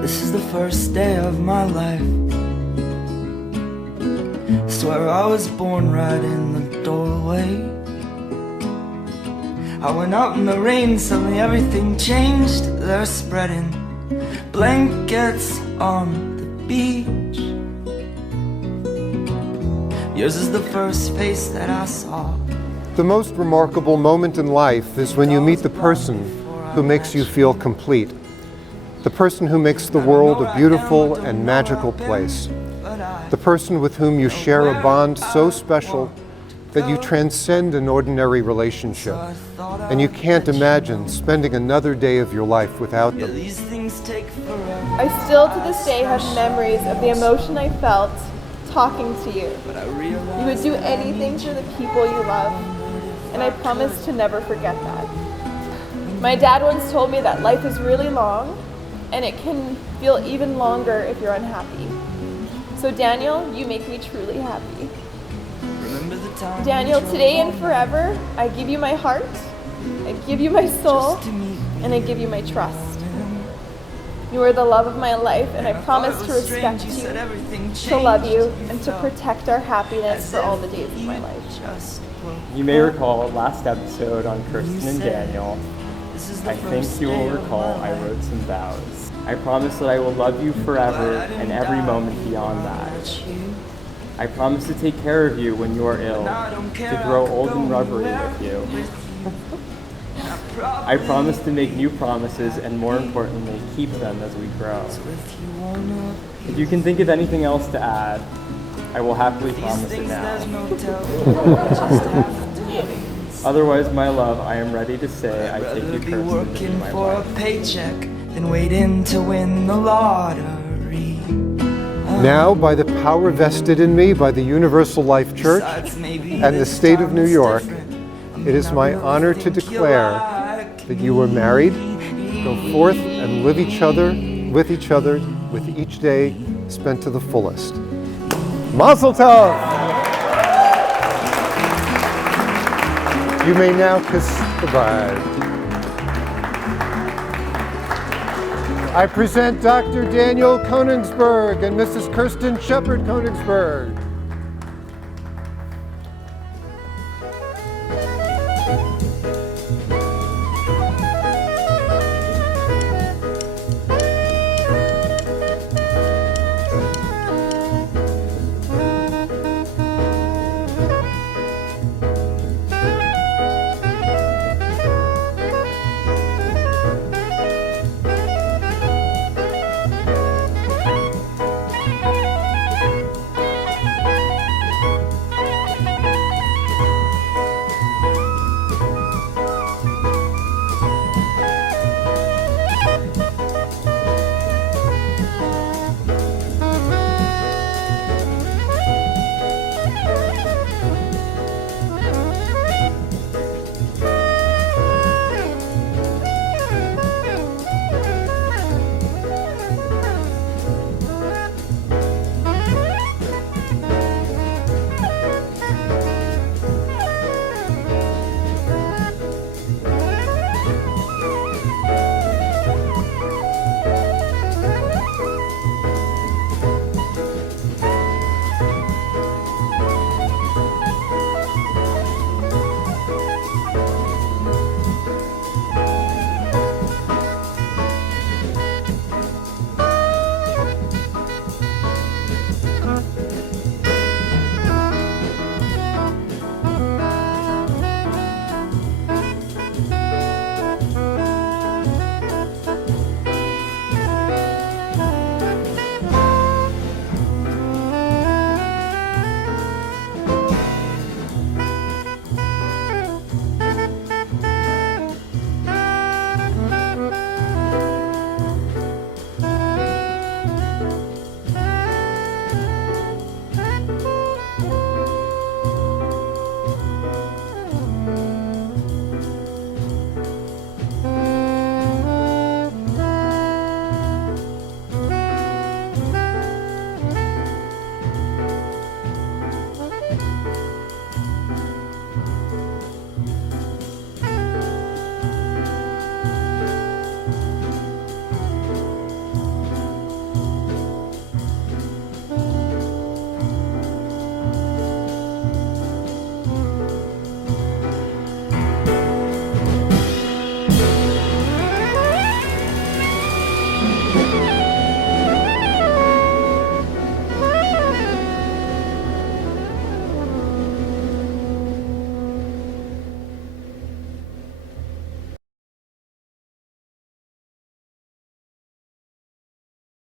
This is the first day of my life. Swear I was born right in the doorway. I went out in the rain, suddenly everything changed. They're spreading blankets on the beach. Yours is the first face that I saw. The most remarkable moment in life is when you meet the person who makes you feel complete. The person who makes the world a beautiful and magical place. The person with whom you share a bond so special that you transcend an ordinary relationship, and you can't imagine spending another day of your life without them. I still to this day have memories of the emotion I felt talking to you. You would do anything for the people you love, and I promise to never forget that. My dad once told me that life is really long, and it can feel even longer if you're unhappy. So Daniel, you make me truly happy. Daniel, today and forever, I give you my heart, I give you my soul, and I give you my trust. You are the love of my life, and I promise to respect you, to love you, and to protect our happiness for all the days of my life. You may recall last episode on Kirsten and Daniel. I think you will recall I wrote some vows. I promise that I will love you forever and every moment beyond that. I promise to take care of you when you are ill, to grow old in reverie with you. I promise to make new promises and, more importantly, keep them as we grow. If you can think of anything else to add, I will happily promise it now. Otherwise, my love, I am ready to say I take you, Kirsten, to be my wife. Than waiting to win the lottery. Now, by the power vested in me by the Universal Life Church and the state of New York, it is my honor to declare that you are married. Go forth and live with each other, with each day spent to the fullest. Mazel tov! You may now kiss the bride. I present Dr. Daniel Koenigsberg and Mrs. Kirsten Shepard Koenigsberg.